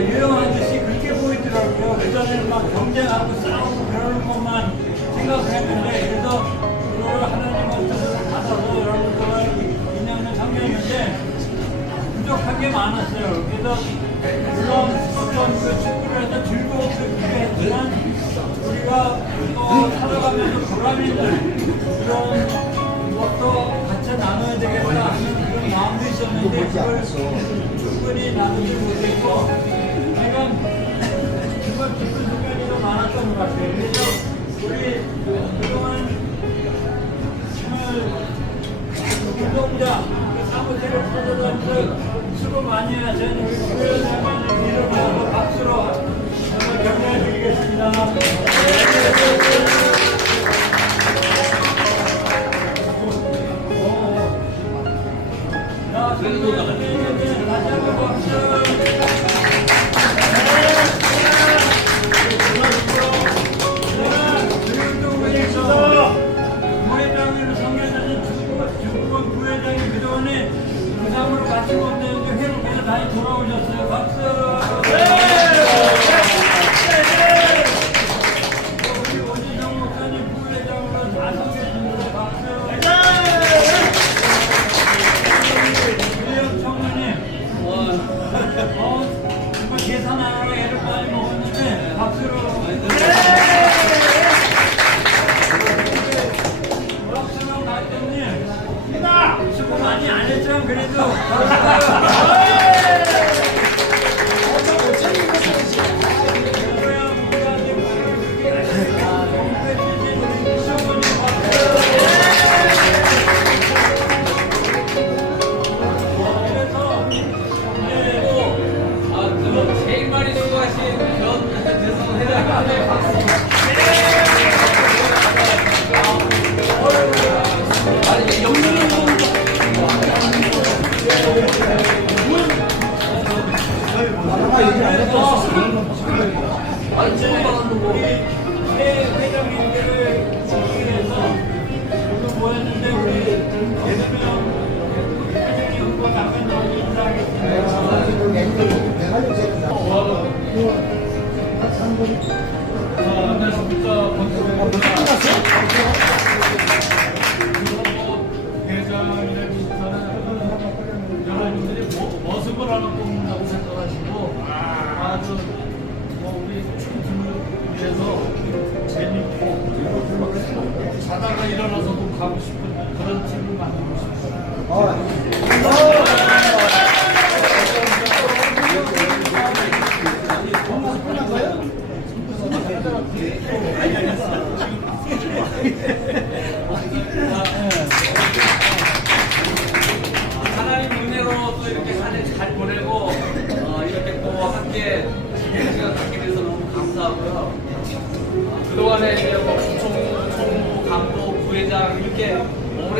유용한 듯이 그렇게 보이더라고요. 그전에는 막 경쟁하고 싸우고 그러는 것만 생각했는데 그래서 그걸 하나님의 뜻을 받아서 여러분들을 인양을 섬겼는데 부족한 게 많았어요. 그래서 물론 어떤 그 축구를 해서 즐거움을 주게 했지만 우리가 또 살아가면서 보람 있는 그런 것도 같이 나눠야 되겠다 하는 그런 마음도 있었는데 그걸 충분히 나누지 못했고 많았던 것 같아요. 그래서 우리 그동안 정말 운동자 그 사무실을 찾아다니면서 수고 많이 하신 우리 구회장님을 이름으로 박수로 정말 격려해 드리겠습니다. 자, 선생님에게 다시 한번 박수. 다시 돌아오셨어요. 박수! 박수! 우리 청년님, 어, 정말 계산하느라 애를 많이 먹었는데 박수 안녕하십니까 가고 싶은 그런 팀을 만들고 싶습니다. 하나님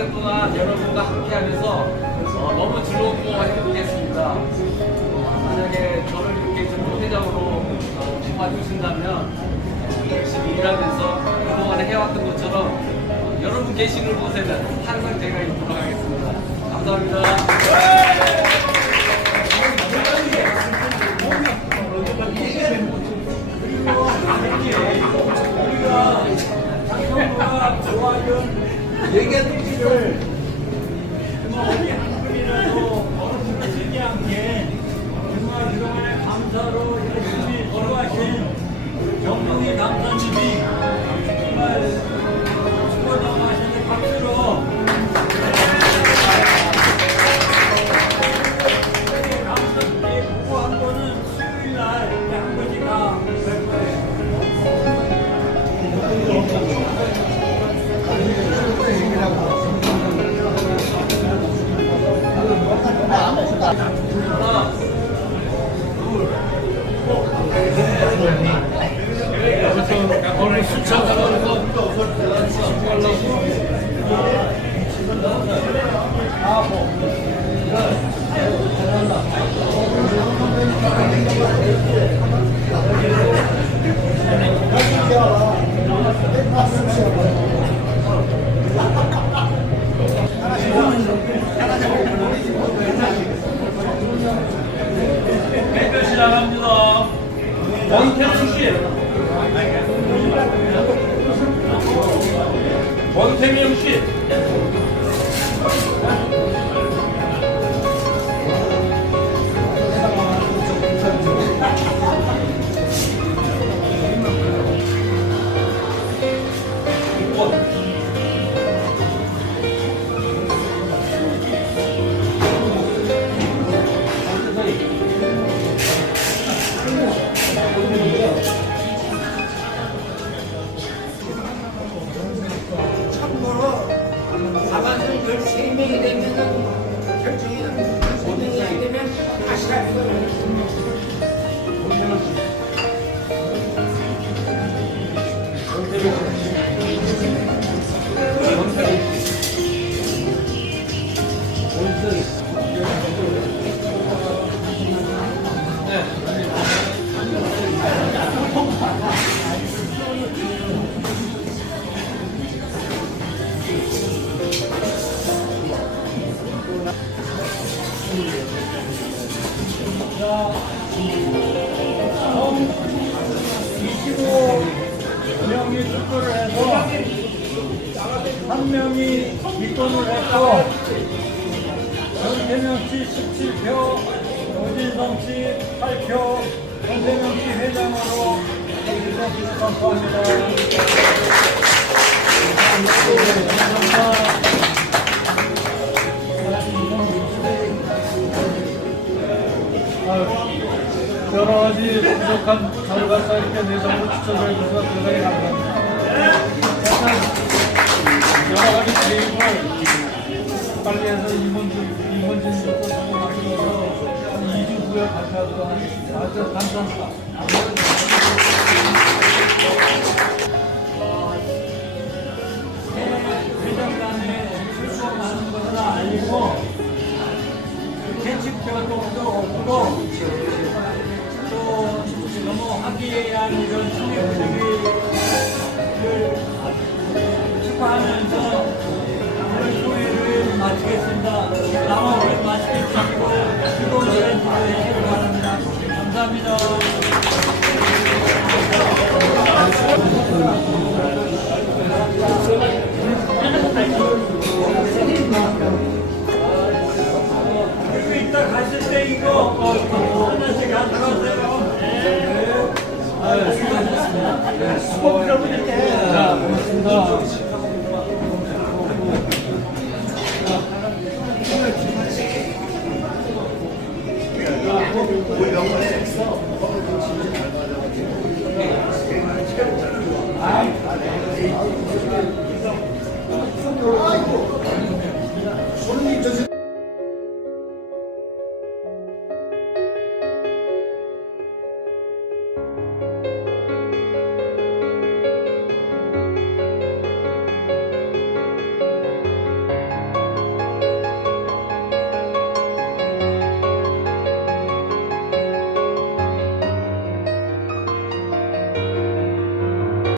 오랫동안 여러분과 함께 하면서 어, 너무 즐겁고 행복했습니다. 어, 만약에 저를 이렇게 전국 회장으로 어, 뽑아주신다면 열심히 일하면서 그동안에 해왔던 것처럼 어, 여러분 계시는 곳에는 항상 제가 있도록 하겠습니다. 감사합니다. 권태현 씨. 권태명 씨. 입건을 했고 전태명 씨 17표, 오진성 씨 8표, 전태명 씨 회장으로 이렇게 선포합니다. 여러 가지 부족한 결과가 이렇게 내정으로 추천해 주셔서 대단히 감사합니다. 여러 가지 개입을 빨리 해서 임원진, 임원진들도 성공하셔서 한 2주 후에 발표하도록 하겠습니다. 아주 감사합니다. 아니고 개칙표도 없고 또 너무 화기애애한 이런 총회 분위기를 축하하면서 오늘 토요일을 마치겠습니다. 남아 오늘 맛있게 드시고 즐거운 시간 보내시기 바랍니다. 감사합니다. 그리고 이따 가실 때 이거 하나씩 안 들어서